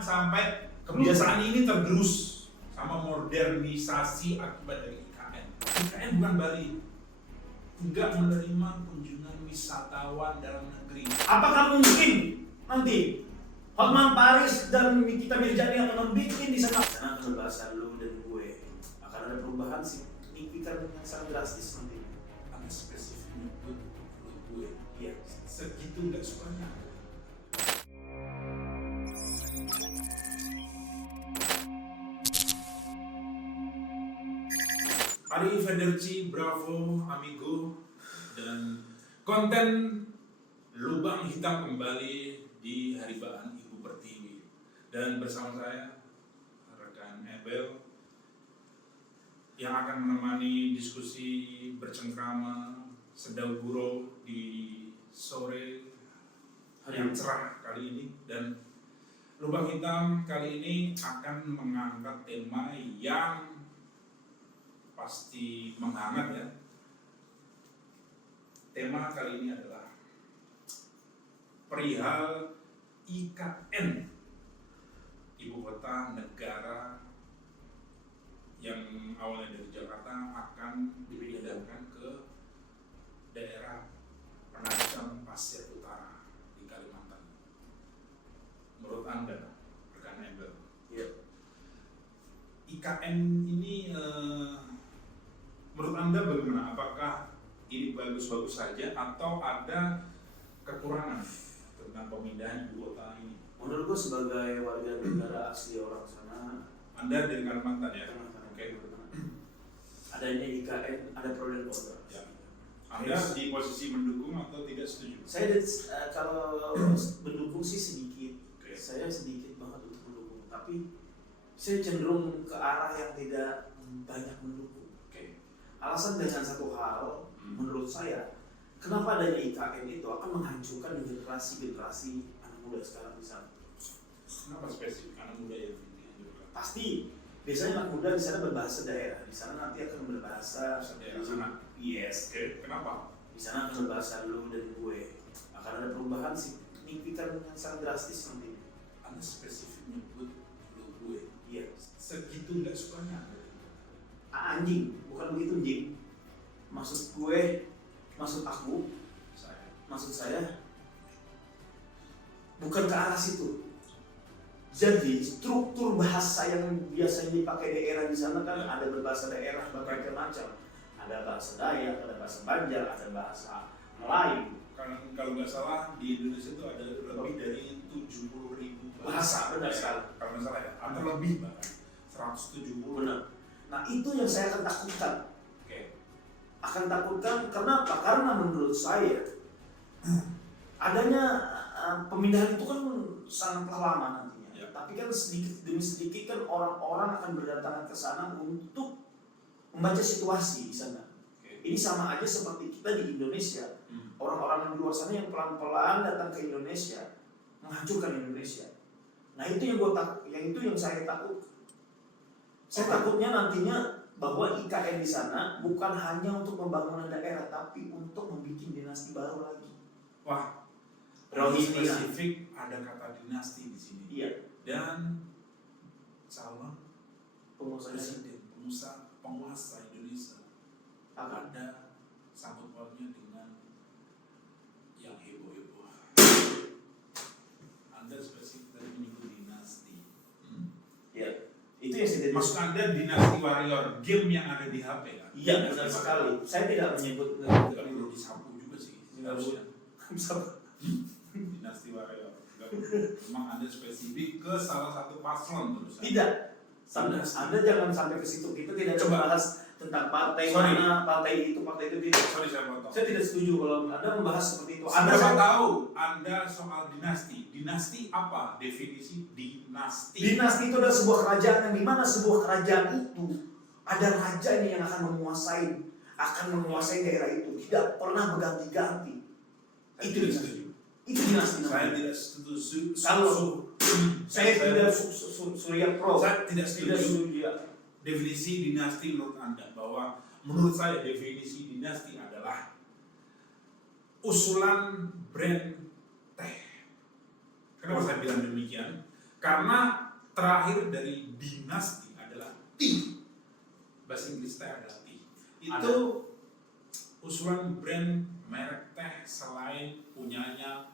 Jangan sampai kebiasaan ini tergerus sama modernisasi akibat dari IKN. IKN bukan Bali, tidak menerima kunjungan wisatawan dalam negeri. Apakah mungkin nanti Hotman Paris dan Nikita Mirzani akan bikin di sana? Karena kebebasan lu dan gue akan ada perubahan signifikan yang sangat drastis nanti. Ada spesifik menyebut gue. Iya. Segitu nggak sukanya. Ari Federci, Bravo, Amigo, dan konten Lubang Hitam kembali di Haribaan Ibu Pertiwi. Dan bersama saya, rekan Ebel, yang akan menemani diskusi bercengkrama sedauguro di sore yang cerah kali ini. Dan Lubang Hitam kali ini akan mengangkat tema yang pasti menghangat ya. Tema kali ini adalah perihal IKN, Ibu Kota Negara, yang awalnya dari Jakarta akan dipindahkan ke daerah Penajam Pasir Utara di Kalimantan. Menurut Anda, rekan Ebel, Iya. IKN ini menurut Anda bagaimana? Apakah ini bagus-bagus saja atau ada kekurangan tentang pemindahan ibu kota ini? Menurut gue sebagai warga negara asli orang sana, Anda dari Kalimantan ya? Oke. Adanya IKN ada pro dan kontra. Ya. Anda di posisi mendukung atau tidak setuju? Saya kalau mendukung sih sedikit. Oke. Saya sedikit banget untuk mendukung, tapi saya cenderung ke arah yang tidak banyak mendukung. Oke. Alasan dengan satu hal, menurut saya, kenapa adanya IKN itu akan menghancurkan generasi anak muda sekarang di sana. Kenapa spesifik anak muda yang dianjurkan? Pasti biasanya anak muda di sana berbahasa daerah, di sana nanti akan berbahasa Daerah sana? Yes. Oke. Kenapa? Di sana akan berbahasa lu dan gue. Akan ada perubahan signifikan yang sangat drastis nanti. Anda spesifik menyebut lu gue. Iya. Segitu nggak sukanya? Anjing, bukan begitu anjing. Maksud gue, maksud aku, maksud saya bukan ke arah situ. Jadi struktur bahasa yang biasanya dipakai daerah di sana kan ada berbahasa daerah berbagai macam. Ada bahasa Dayak, ada bahasa Banjar, ada bahasa Melayu. Kalau nggak salah di Indonesia itu ada lebih dari 70.000 Bahasa, benar sekali. Kalau nggak salah ya, atau lebih bahkan 170. Benar. Nah itu yang saya akan takutkan. Oke. Akan takutkan kenapa? Karena menurut saya adanya pemindahan itu kan sangatlah lama nantinya. Ya. Tapi kan sedikit demi sedikit kan orang-orang akan berdatangan ke sana untuk membaca situasi di sana. Oke. Ini sama aja seperti kita di Indonesia. Orang-orang yang di luar sana yang pelan-pelan datang ke Indonesia menghancurkan Indonesia. Nah itu yang saya takut. Saya takutnya nantinya bahwa IKN di sana bukan hanya untuk pembangunan daerah, tapi untuk membuat dinasti baru lagi. Wah, Rohingya. spesifik ada kata dinasti di sini. Iya. Dan calon Pengusaha presiden, penguasa Indonesia akan ada sangkut pautnya dengan yang heboh-heboh. Anda spesifik tadi menyebut dinasti. ya. Itu yang saya Maksud Anda dinasti warrior game yang ada di HP kan? Iya benar sekali. Saya tidak menyebut Tidak perlu disapu juga sih. Harusnya. Dinasti warrior. Memang Anda spesifik ke salah satu paslon terus. Tidak. Anda jangan sampai ke situ. Kita tidak membahas tentang partai Sorry. mana, partai itu tidak. Sorry saya potong. Saya tidak setuju kalau Anda membahas seperti itu. Seberapa tahu Anda soal dinasti? Dinasti apa? Definisi dinasti. Dinasti itu adalah sebuah kerajaan yang dimana sebuah kerajaan itu ada rajanya yang akan menguasai daerah itu, tidak pernah berganti-ganti. Itu dinasti. Itu dinasti. Saya tidak setuju. Saya tidak Surya Pro. Saya tidak setuju. Surya. Definisi dinasti menurut Anda, bahwa menurut saya definisi dinasti adalah usulan brand teh. Kenapa saya bilang demikian? Karena terakhir dari dinasti adalah tea. Bahasa Inggris teh adalah tea. Itu usulan brand merek teh selain punyanya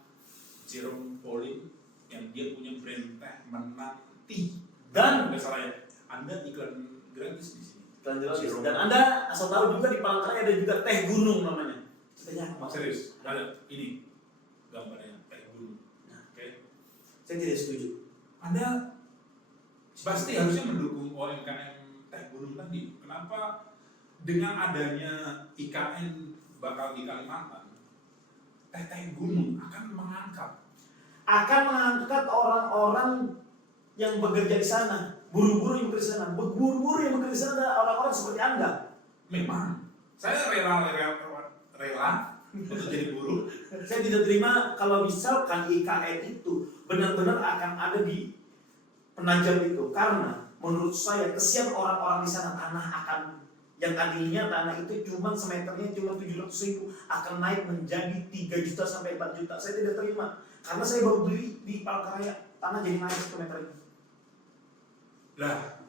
Jerome Pauline yang dia punya brand teh menang tea. Dan nggak salah ya, Anda iklan gratis di sini. Dan Anda asal tahu juga di Palangkaraya ada juga teh gunung namanya. Ceritanya apa? Serius, ada ini gambarnya teh gunung. Oke. Saya tidak setuju. Anda pasti harusnya mendukung UMKM teh gunung tadi. Kenapa dengan adanya IKN bakal di Kalimantan, teh gunung akan mengangkat orang-orang yang bekerja di sana, buru-buru yang bekerja di sana, orang-orang seperti Anda. Memang saya rela untuk jadi buruh. Saya tidak terima kalau misalkan IKN itu benar-benar akan ada di Penajam itu, karena menurut saya kesian orang-orang di sana. Tanah akan yang tadinya tanah itu cuma semeternya cuma 700.000 akan naik menjadi 3 juta sampai 4 juta. Saya tidak terima karena saya baru beli di Palangkaraya, tanah jadi naik 1 meter itu. Lah,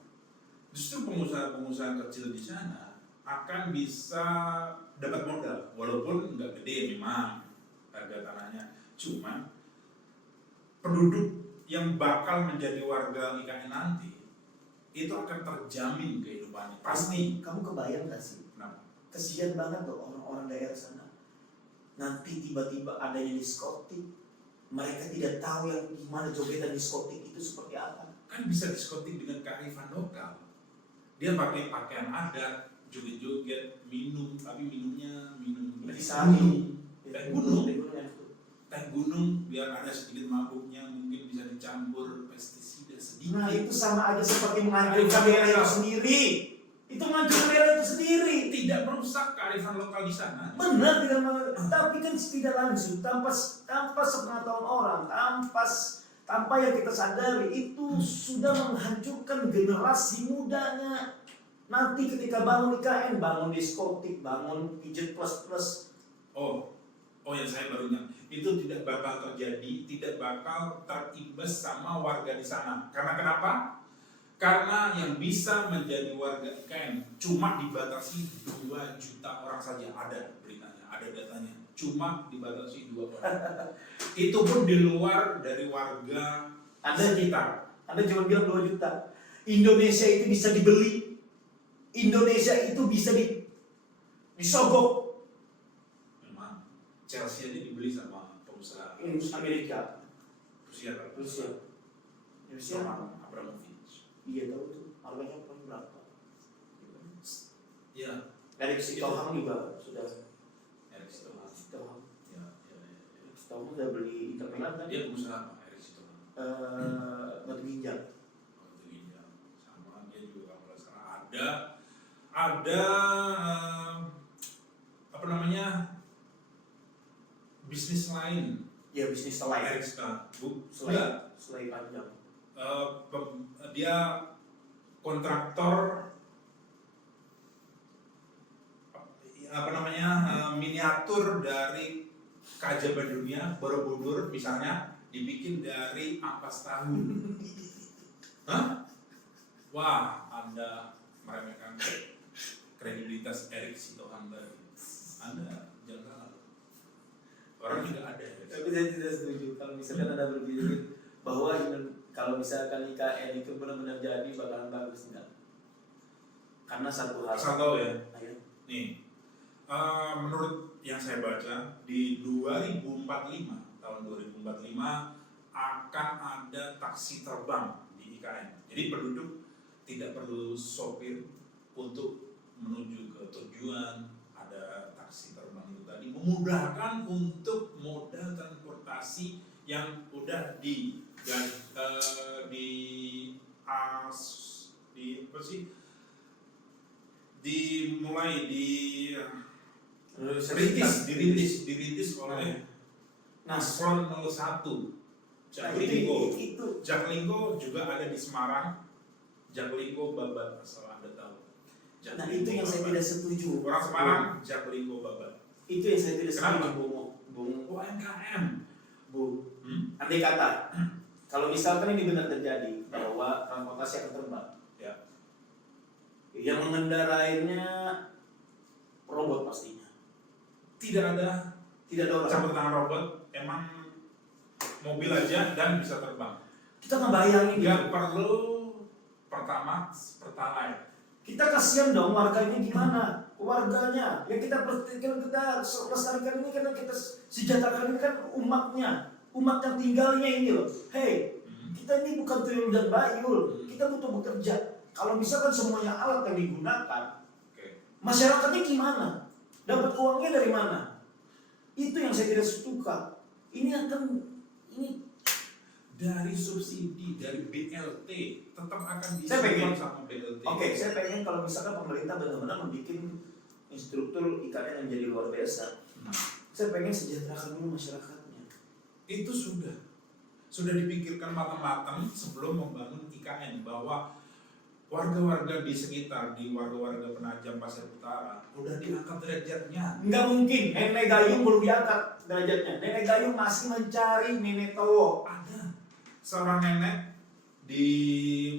justru pengusaha-pengusaha kecil di sana akan bisa dapat modal, walaupun nggak gede memang harga tanahnya. Cuma penduduk yang bakal menjadi warga IKN nanti itu akan terjamin kehidupannya pasti. Kamu kebayang gak sih? Kenapa? Kesian banget loh orang-orang daerah sana. Nanti tiba-tiba adanya diskotik, mereka tidak tahu yang gimana jogetan diskotik itu seperti apa. Kan bisa diskotik dengan kearifan lokal. Dia pakai pakaian adat, joget-joget, minum, tapi minumnya minum teh gunung biar ada sedikit mabuknya, mungkin bisa dicampur pestisida sedikit. Nah itu sama aja seperti menghancurkan daerah itu sendiri. Itu menghancurkan daerah itu sendiri. Tidak merusak kearifan lokal di sana. Benar, tapi kan tidak langsung, tanpa sepengetahuan orang, tanpa yang kita sadari itu sudah menghancurkan generasi mudanya. Nanti ketika bangun IKN, bangun diskotik, bangun pijet plus. Oh yang saya baru ingat, itu tidak bakal terjadi, tidak bakal terimbas sama warga di sana. Karena kenapa? Karena yang bisa menjadi warga IKN cuma dibatasi 2 juta orang saja. Ada beritanya, ada datanya. Cuma dibatasi 2 orang. Itu pun di luar dari warga sekitar. Anda cuma bilang 2 juta. Indonesia itu bisa dibeli. Indonesia itu bisa disogok. Chelsea aja dibeli sama pengusaha Amerika, Rusia. Abramovich. Iya tahu tuh. Harganya paling berapa? Ya. Eric Sitohang juga sudah. Eric Sitohang. Ya. Eric Sitohang udah beli Inter Milan kan? Dia pengusaha apa? Eric Sitohang. Batu ginjal. Sama dia juga kalau sekarang ada apa namanya? Bisnis lain. Ya bisnis selain. Eric Selain panjang. Dia kontraktor apa namanya miniatur dari keajaiban dunia. Borobudur misalnya dibikin dari ampas tahu. Hah? Wah, Anda meremehkan kredibilitas Eric Sitohang tadi. Anda jangan. Orang juga ada. Tapi saya tidak setuju kalau misalkan ada berpikir bahwa kalau misalkan IKN itu benar-benar jadi bakalan bagus, enggak. Karena satu hal. Asal tahu ya. Ayo. Nih, menurut yang saya baca di 2045 tahun 2045 akan ada taksi terbang di IKN. Jadi penduduk tidak perlu sopir untuk menuju ke tujuan. Ada taksi terbang itu tadi memudahkan untuk moda transportasi yang udah dirintis oleh Paslon 01 Jaklingko juga ada di Semarang. Jaklingko Babat, asal Anda tahu. Nah itu yang saya tidak setuju. Orang Semarang, Jaklingko Babat. Itu yang saya tidak setuju, Bung UMKM. Bu. Andai kata Kalau misalkan ini benar terjadi bahwa transportasi akan terbang, Ya. yang mengendarainya robot pastinya. Tidak ada Tidak ada orang. campur tangan robot, emang mobil aja dan bisa terbang. Kita ngebayangin Nggak gitu. perlu Pertamax, Pertalite. Kita kasihan dong warganya gimana? Warganya yang kita lestarikan ini karena kita sejahterakan ini kan umat yang tinggalnya ini loh. Hey, kita ini bukan tuyul dan bayul, kita butuh bekerja. Kalau misalkan semuanya alat yang digunakan, masyarakatnya gimana? Dapat uangnya dari mana? Itu yang saya tidak suka. Ini Dari subsidi, dari BLT tetap akan Saya pengen. disupport sama BLT. Oke, saya pengen kalau misalkan pemerintah benar-benar membuat instruktur IKN yang jadi luar biasa. Saya pengen sejahterakan dulu masyarakatnya. Itu sudah dipikirkan matang-matang sebelum membangun IKN, bahwa warga-warga di sekitar, di warga-warga Penajam Pasir Utara udah diangkat derajatnya. Nggak mungkin, Nenek Gayung belum diangkat derajatnya. Nenek Gayung masih mencari Nenek Towo. Ada seorang nenek di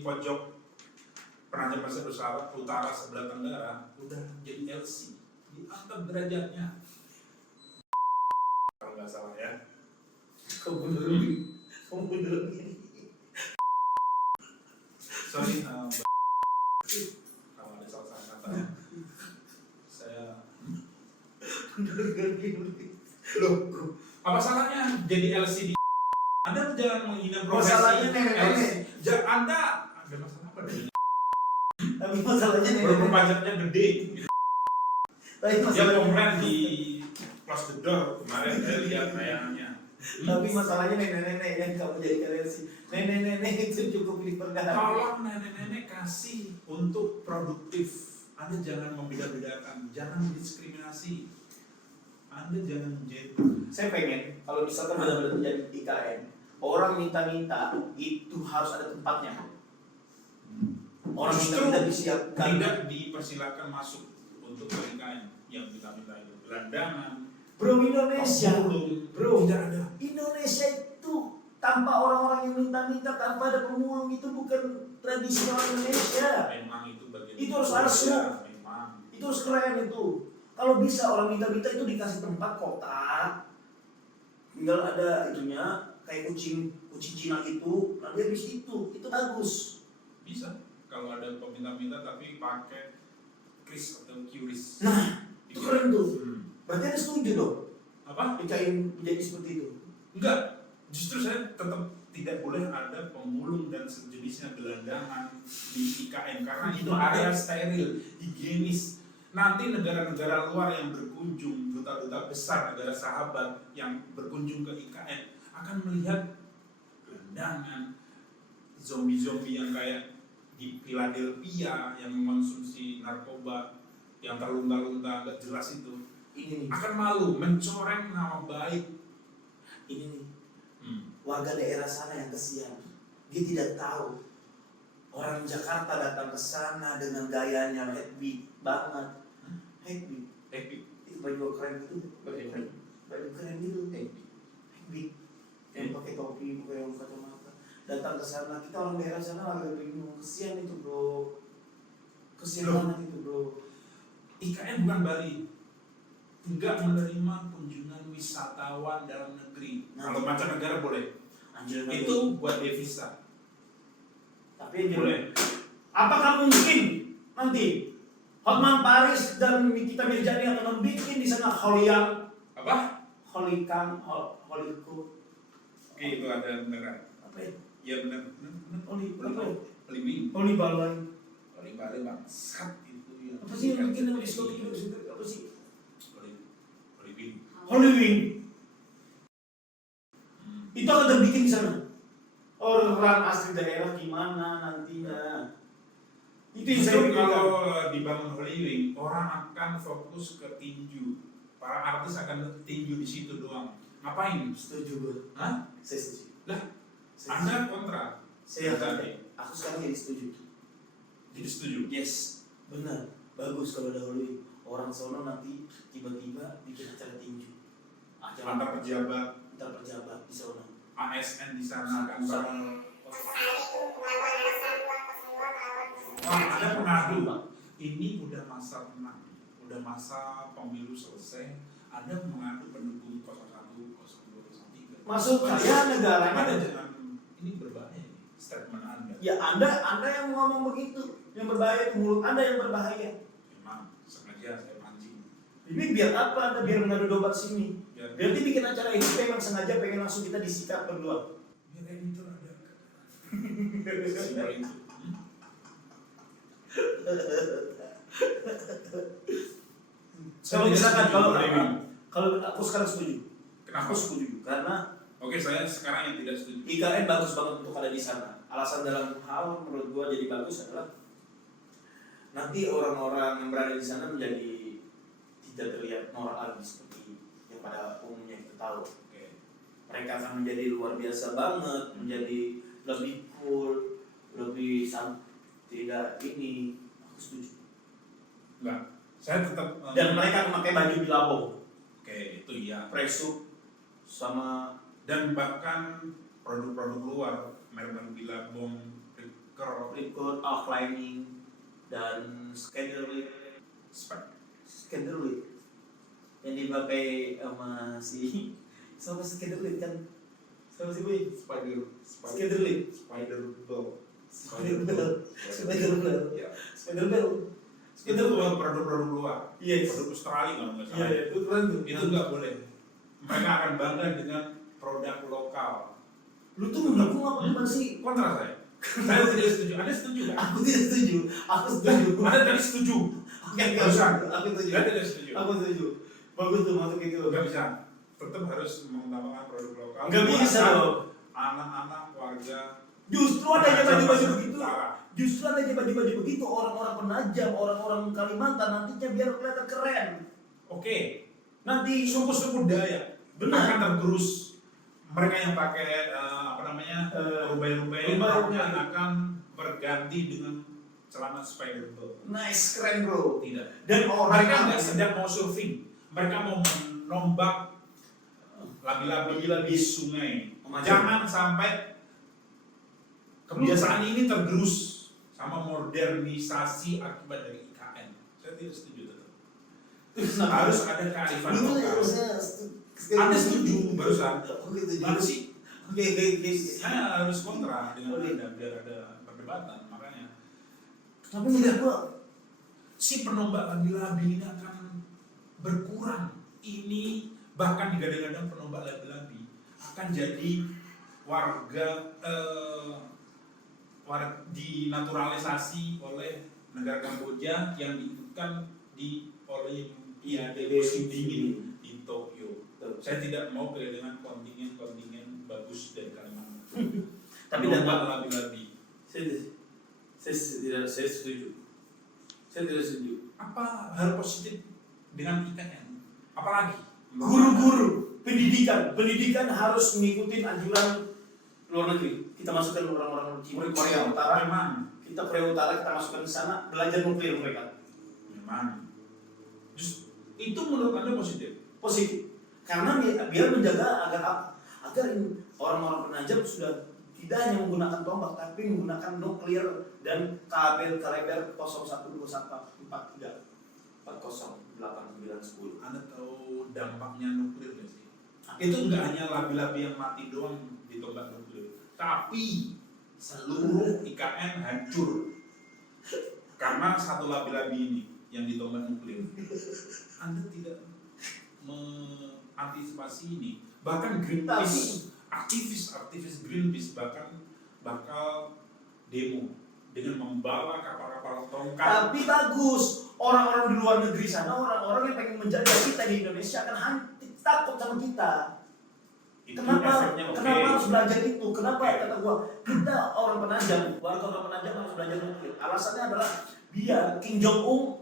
pojok Penajam Pasir Utara sebelah tenggara udah jadi LC, diangkat derajatnya. Kalau nggak salah ya. Kamu bener ini. Sorry, kalau ada salah kata ya. Saya loh, apa salahnya jadi LCD? Anda jangan menghina profesi. Masalahnya nenek-nenek. Anda ada masalah apa dengan Tapi masalahnya walaupun nenek. pajaknya gede? Tapi Dia masalahnya komplain di Close the Door kemarin saya lihat tayangannya. Tapi masalahnya nenek-nenek yang kamu jadi LC. Nenek-nenek itu cukup diperdayakan. Tolong nenek-nenek kasih untuk produktif. Anda jangan membeda-bedakan, jangan diskriminasi. Anda jangan menjadi. Saya pengen kalau misalkan benar-benar terjadi IKN, orang minta-minta itu harus ada tempatnya. Orang Justru minta-minta disiapkan. tidak dipersilakan masuk untuk IKN yang kita minta itu gelandangan. Bro, Indonesia, pemulung. bro, Tidak ada. Indonesia itu tanpa orang-orang yang minta-minta, tanpa ada pemulung itu bukan tradisi orang Indonesia. Memang itu bagian. Itu harus masuk. Memang. Itu harus keren itu. Kalau bisa orang minta-minta itu dikasih tempat kotak, tinggal ada itunya kayak kucing Cina itu, nanti habis itu bagus. Bisa. Kalau ada peminta-minta tapi pakai kris atau QRIS. Nah, itu keren tuh. Hmm. Berarti Anda setuju dong? Apa? IKN menjadi seperti itu. Enggak. Justru saya tetap tidak boleh ada pemulung dan sejenisnya gelandangan di IKN karena itu area steril, higienis. Nanti negara-negara luar yang berkunjung, duta-duta besar negara sahabat yang berkunjung ke IKN akan melihat gelandangan, zombie-zombie yang kayak di Philadelphia yang mengonsumsi narkoba yang terlunta-lunta nggak jelas itu. Ini nih, Akan malu mencoreng nama baik. ini nih. Warga daerah sana yang kesian, dia tidak tahu orang Jakarta datang ke sana dengan gayanya headbeat banget, headbeat, itu baju keren gitu, baju keren gitu, headbeat, yang pakai topi, pakai yang kacamata, datang ke sana, kita orang daerah sana agak bingung, kesian itu bro, kesian banget itu bro. IKN bukan Bali, tidak menerima kunjungan wisatawan dalam negeri. Kalau mancanegara boleh. Anjir, Itu buat devisa. tapi Boleh. apakah mungkin nanti Hotman Paris dan Nikita Mirzani akan membuat di sana Holiang, Apa? Holikang, Holiku, Oke, itu ada beneran. apa ya? Iya benar. Holi, apa ya? Holiwing. Holi Balai. Holiwing bangsat itu yang. Apa sih yang bikin diskotik itu? Apa sih? Holiwing. Holiwing. Itu akan dibikin di sana. Orang asli daerah gimana nantinya? Itu yang saya Justru pikirkan. kalau dibangun Holiwing, orang akan fokus ke tinju. Para artis akan tinju di situ doang. Ngapain? Setuju gue. Hah? Saya setuju. Lah, Saya Anda kontra. Saya Tadi. aku sekarang jadi setuju. Jadi setuju. Yes, benar. Bagus kalau ada Halloween. Orang sono nanti tiba-tiba bikin acara tinju. Antar pejabat. Antar pejabat di sono. ASN di sana kan ada pengadu. Ini udah masa tenang, udah masa pemilu selesai, ada mengadu pendukung 01, 02, 03. Maksud saya negaranya ini berbahaya statement Anda. Ya Anda yang ngomong begitu, yang berbahaya, mulut Anda yang berbahaya. Memang sengaja saya pancing. Ini biar apa Anda biar mengadu domba sini? Biar Berarti bikin acara ini memang sengaja pengen langsung kita disikat berdua. biar editor ada. Simpel itu. Kalau misalkan kalau aku sekarang setuju. Kenapa? Aku setuju karena Oke, saya sekarang yang tidak setuju. IKN bagus banget untuk ada di sana. Alasan dalam hal menurut gua jadi bagus adalah nanti orang-orang yang berada di sana menjadi tidak terlihat norak lagi seperti yang pada umumnya kita tahu. Oke. Mereka akan menjadi luar biasa banget, menjadi lebih cool, lebih tidak ini. Aku setuju. Enggak. Saya tetap Dan mereka akan pakai baju bilabong, oke, itu iya. presup sama Dan bahkan produk-produk luar, merek Billabong, Ricker, record, outlining, dan scannerly yang dipakai sama si sama scannerly kan sama si Boy scannerly Spider-Bell. Ya. Itu produk-produk luar. Yes. Produk Australia kalau nggak salah. Iya, itu keren tuh. Itu nggak boleh. Mereka akan bangga dengan produk lokal. Lu tuh mendukung apa gimana sih? Kontra saya. Saya tidak setuju. Anda setuju nggak? Aku tidak setuju. Aku setuju. Anda tadi setuju. Oke, Barusan. aku setuju. Saya tidak setuju. Aku setuju. Bagus tuh masuk itu. Nggak bisa. Tetap harus mengutamakan produk lokal. Nggak bisa dong. Anak-anak warga. Justru ada aja baju-baju begitu. Utara. Justru ada aja baju-baju begitu orang-orang penajam, orang-orang Kalimantan nantinya biar kelihatan keren. Oke. Nanti Suku-suku Dayak Benar. akan tergerus. Mereka yang pakai rubai-rubai akan berganti dengan celana Spider-Bell. nice keren bro. Tidak. Dan Mereka orang nggak sedang mau surfing. Mereka mau menombak labi-labi di sungai. Jangan sampai kebiasaan ini tergerus sama modernisasi akibat dari IKN. Saya tidak setuju tetap. Harus ada kearifan lokal. Anda setuju barusan? Mana sih? Oke. Saya harus kontra dengan Anda biar ada perdebatan. Makanya Tapi menurut gua si penombak labi-labi ini akan berkurang. Ini bahkan digadang-gadang penombak labi-labi akan jadi warga dinaturalisasi oleh negara Kamboja yang diikutkan oleh musim dingin di Tokyo. Saya tidak mau kehilangan kontingen bagus dari Kalimantan. Tapi penombak labi-labi. Saya setuju. Saya tidak setuju. Apa hal positif dengan IKN? Apalagi Guru-guru, pendidikan harus mengikuti anjuran luar negeri. Kita masukkan orang-orang Korea Utara, memang Korea Utara kita masukkan ke sana belajar nuklir mereka. memang itu menurut Anda positif? Positif. Karena biar menjaga agar orang-orang penajam sudah tidak hanya menggunakan tombak tapi menggunakan nuklir dan kabel kaliber 012143 408910. Anda tahu dampaknya nuklir nggak sih? Itu nggak hanya labi-labi yang mati doang di tombak nuklir, tapi seluruh IKN hancur karena satu labi-labi ini yang ditombak nuklir. Anda tidak mengantisipasi ini. Bahkan Greenpeace, aktivis Greenpeace bakal demo dengan membawa kapal-kapal tongkat. Tapi bagus, orang-orang di luar negeri sana, orang-orang yang pengen menjaga kita di Indonesia akan takut sama kita. Itu Kenapa efeknya oke. harus belajar itu? Kenapa kata gua kita orang penajam, warga orang penajam harus belajar nuklir? Alasannya adalah biar Kim Jong Un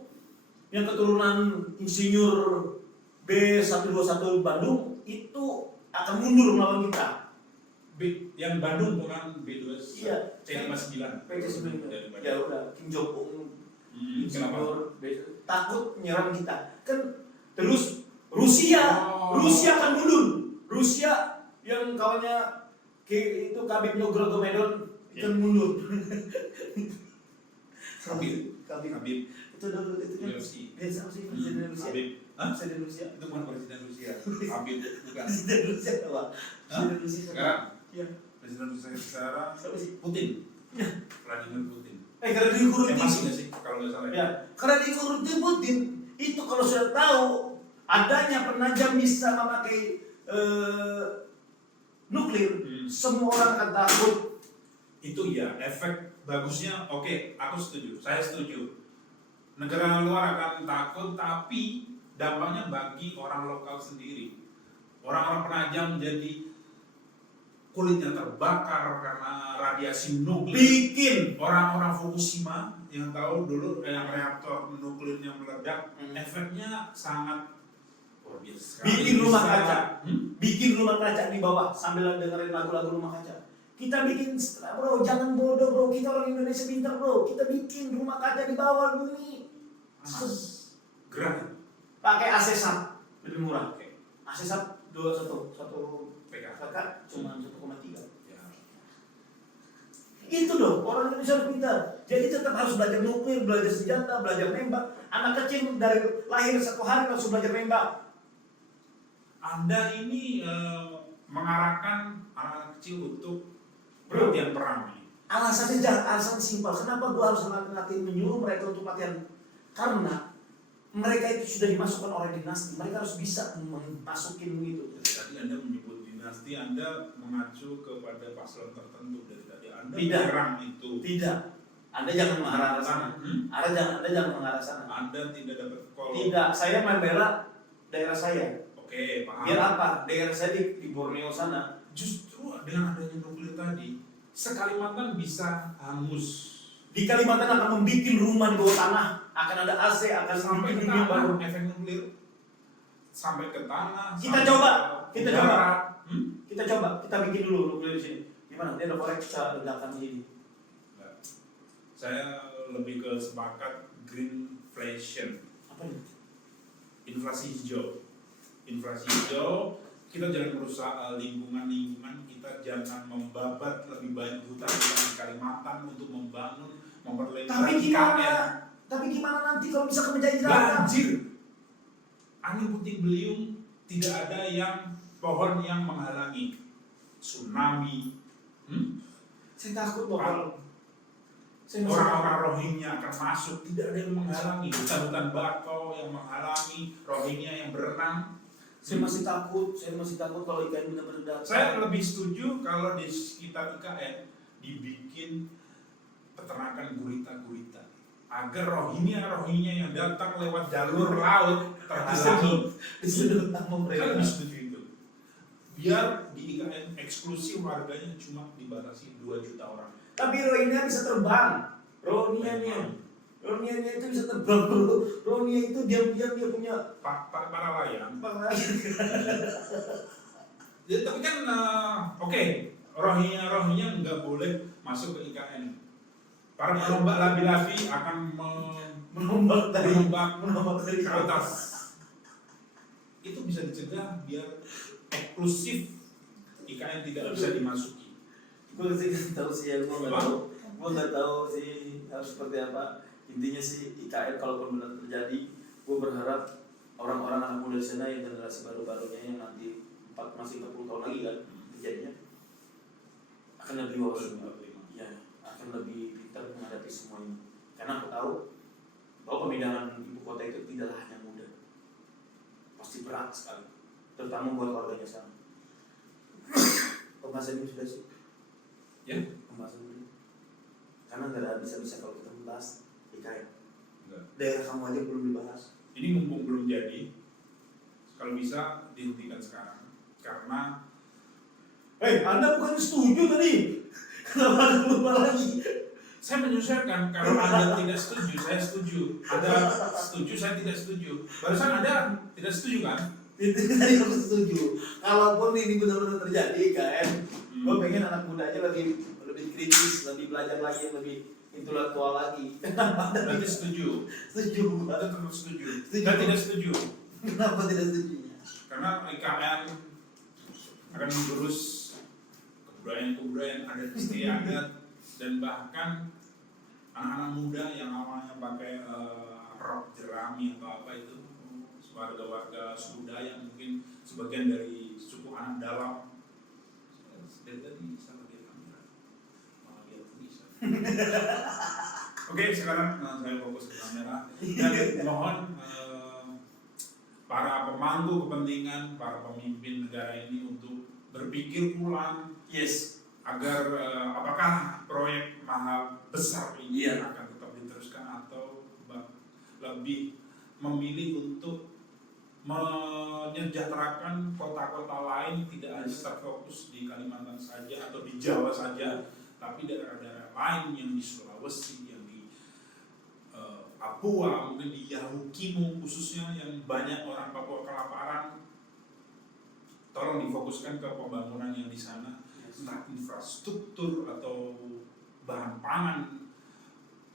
yang keturunan insinyur B121 Bandung itu akan mundur melawan kita. Yang Bandung bukan B2 Iya. C59. PT9 ya udah Kim Jong Un Kenapa? takut menyerang kita. Kan terus Rusia akan mundur. Rusia yang kawannya itu Khabib Nurmagomedov ikan mundur. Khabib Itu dulu itu kan. UFC. Dia sama sih presiden Rusia. Khabib. Hah? Presiden Rusia. Itu bukan presiden Rusia. Khabib bukan. Presiden Rusia apa? Presiden Rusia. Sekarang Iya. presiden Rusia sekarang Siapa sih? Putin. Vladimir Putin. Karena diikuti. Masih nggak sih kalau nggak salah? Ya, karena diikuti Putin itu kalau sudah tahu adanya penajam bisa memakai nuklir, semua orang akan takut. Itu ya efek bagusnya. Oke, aku setuju. Saya setuju. Negara luar akan takut, tapi dampaknya bagi orang lokal sendiri. Orang-orang penajam jadi kulitnya terbakar karena radiasi nuklir. Bikin Orang-orang Fukushima yang tahu dulu yang reaktor nuklirnya meledak, efeknya sangat luar biasa. bikin rumah kaca. Hmm? Bikin rumah kaca di bawah sambil dengerin lagu-lagu rumah kaca. Kita bikin, bro, jangan bodoh bro, kita orang Indonesia pintar bro, kita bikin rumah kaca di bawah bumi. Gerah. Pakai AC SAP, lebih murah. Oke. AC SAP satu PK. kakak cuma 1,3. Ya. Itu loh, orang Indonesia harus pintar. Jadi tetap harus belajar nuklir, belajar senjata, belajar nembak. Anak kecil dari lahir 1 hari langsung belajar nembak. Anda ini mengarahkan anak kecil untuk latihan perang ini. Alasannya alasan simpel. Kenapa gua harus menyuruh mereka untuk latihan? Karena mereka itu sudah dimasukkan oleh dinasti. Mereka harus bisa memasukin itu. Tadi Anda menyebut dinasti, Anda mengacu kepada paslon tertentu dari tadi. Anda Tidak. menyerang itu. Tidak. Anda jangan mengarah ke sana. Anda jangan mengarah sana. Anda tidak dapat call. Tidak. Saya membela daerah saya. Oke, paham. Biar apa? Daerah saya di Borneo sana. Justru dengan adanya nuklir tadi, Sekalimantan bisa hangus. Di Kalimantan akan membuat rumah di bawah tanah, akan ada AC, akan Sampai ke bikin baru. tanah, efek nuklir. Sampai ke tanah. Kita sampai coba, ke kita udara. coba. Kita coba, kita bikin dulu nuklir di sini. Gimana? Dia ada korek bisa ledakan ini. Enggak. Saya lebih ke sepakat greenflation, Apa nih? inflasi hijau. Inflasi hijau, kita jangan merusak lingkungan-lingkungan, kita jangan membabat lebih banyak hutan di Kalimantan untuk memperlebar Tapi IKN. gimana nanti kalau bisa menjadi daratan? Banjir, angin puting beliung, tidak ada yang pohon yang menghalangi. Tsunami, Saya takut loh kalau orang-orang Rohingya akan masuk, tidak ada yang menghalangi. Hutan-hutan bakau yang menghalangi Rohingya yang berenang. saya masih takut kalau IKN benar-benar datang. Saya lebih setuju kalau di sekitar IKN dibikin peternakan gurita-gurita agar Rohingya yang datang lewat jalur laut terhalangi. Disebut nama Saya mereka. lebih setuju itu. Biar di IKN eksklusif warganya cuma dibatasi 2 juta orang. Tapi Rohingya bisa terbang. Rohingya itu bisa terbang. Rohingya itu diam-diam dia punya Para layang. apa? Ya, tapi kan oke, Rohingya nggak boleh masuk ke IKN. Para penombak labi-labi akan Menombak dari ke atas. Itu bisa dicegah biar eksklusif IKN tidak bisa dimasuki. Gue sih nggak tahu sih ya, gue nggak tahu sih harus seperti apa. Intinya sih IKN kalaupun benar terjadi, gue berharap orang-orang anak muda di sana yang generasi baru-barunya yang nanti masih 40 tahun lagi kan terjadinya akan lebih waras, ya akan lebih pintar menghadapi semua ini. Karena aku tahu bahwa pemindahan ibu kota itu tidaklah hanya mudah, pasti berat sekali, terutama buat warganya sana. Pembahasan ini sudah sih. Ya? Pembahasan ini. Karena nggak ada bisa-bisa kalau kita membahas IKN. Enggak. Daerah kamu aja belum dibahas. Ini mumpung belum jadi, kalau bisa dihentikan sekarang. Karena Anda bukan setuju tadi? Kenapa Anda lupa lagi? saya menyesuaikan. Kalau Anda tidak setuju, saya setuju. Anda setuju, saya tidak setuju. Barusan Anda tidak setuju kan? Itu tadi aku setuju. Kalaupun ini benar-benar terjadi kan, gue pengen anak mudanya lebih kritis, lebih belajar lagi, lebih intelektual lagi. Kenapa Anda Berarti tidak setuju. setuju? Anda tetap setuju. Setuju. Saya tidak setuju. Kenapa tidak setuju? Karena IKN akan menggerus kebudayaan-kebudayaan adat istiadat, dan bahkan anak-anak muda yang awalnya pakai rok jerami atau apa itu, warga-warga suku Dayak, mungkin sebagian dari suku anak dalam. Dari tadi sama dia kamera, malah lihat tulisan. Oke, sekarang saya fokus ke kamera dan mohon para pemangku kepentingan, para pemimpin negara ini untuk berpikir ulang agar apakah proyek mahal besar ini akan tetap diteruskan atau lebih memilih untuk menyejahterakan kota-kota lain, tidak hanya terfokus di Kalimantan saja atau di Jawa saja, tapi daerah-daerah lain yang di Sulawesi, yang di Papua, mungkin di Yahukimu khususnya yang banyak orang Papua kelaparan. Tolong difokuskan ke pembangunan yang di sana, entah infrastruktur atau bahan pangan,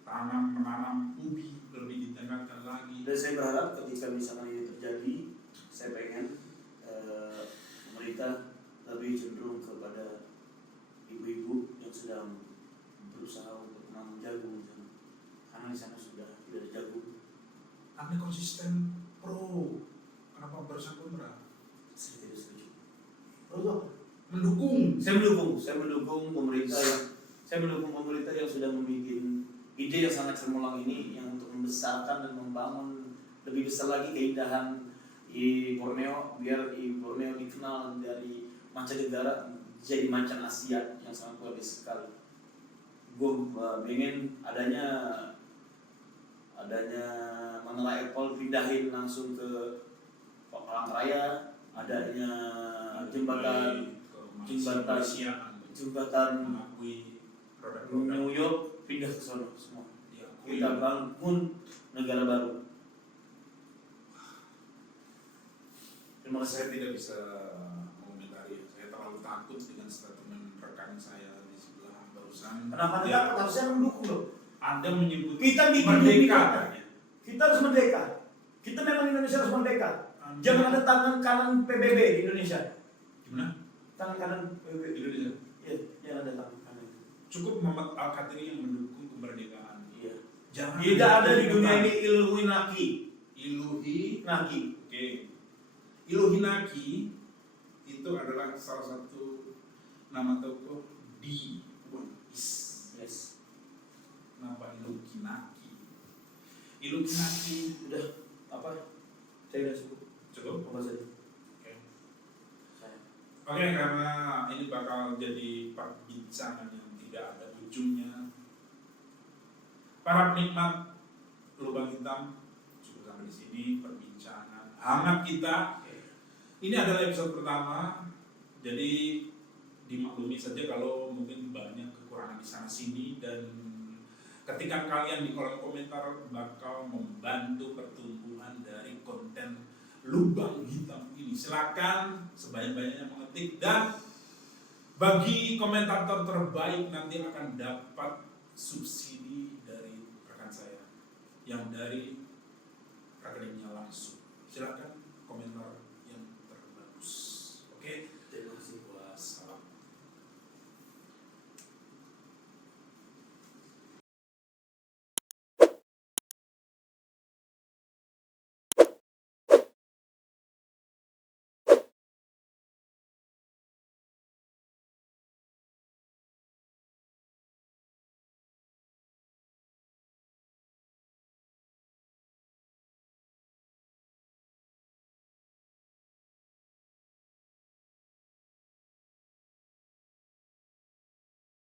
tanam menanam ubi lebih ditingkatkan lagi. Dan saya berharap ketika misalkan ini terjadi, saya pengen pemerintah lebih cenderung kepada ibu-ibu yang sedang berusaha untuk menanam jagung, karena di sana sudah tidak ada jagung. Anda konsisten pro, kenapa berusaha kontra? Saya tidak setuju. Mendukung. Saya mendukung pemerintah yang sudah membuat ide yang sangat cemerlang ini, yang untuk membesarkan dan membangun lebih besar lagi keindahan di Borneo, biar di Borneo dikenal dari mancanegara jadi mancan Asia yang sangat luar biasa sekali. Gue ingin adanya Menara Apple pindahin langsung ke Palangkaraya, adanya jembatan New York pindah ke sana semua. Kita bangun negara baru. Terima kasih. Saya tidak bisa mengomentari, saya terlalu takut dengan statement rekan saya di sebelah barusan. Kenapa tidak? Harusnya mendukung loh. Anda menyebut Kita bikin merdeka. Kita harus merdeka. Kita memang Indonesia harus merdeka. Jangan ada tangan kanan PBB di Indonesia. Gimana? Tangan kanan PBB Di Indonesia. Iya, jangan ada tangan kanan. Cukup Muhammad Al-Khatiri yang mendukung kemerdekaan. Iya. Jangan Tidak ada di dunia ini Illuminati. Illuminati. Oke. Illuminati itu adalah salah satu nama tokoh di One Piece. Yes. Kenapa Illuminati? Illuminati Udah apa? Saya udah cukup. cukup. Apa saja? Oke. Saya. Oke, karena ini bakal jadi perbincangan yang tidak ada ujungnya. Para penikmat lubang hitam, cukup sampai di sini perbincangan hangat kita. Ini adalah episode pertama, jadi dimaklumi saja kalau mungkin banyak kekurangan di sana sini, dan ketika kalian di kolom komentar bakal membantu pertumbuhan dari konten lubang hitam ini. Silakan sebanyak-banyaknya mengetik, dan bagi komentator terbaik nanti akan dapat subsidi dari rekan saya yang dari rekeningnya langsung. Silakan komentar yang terbagus. Oke,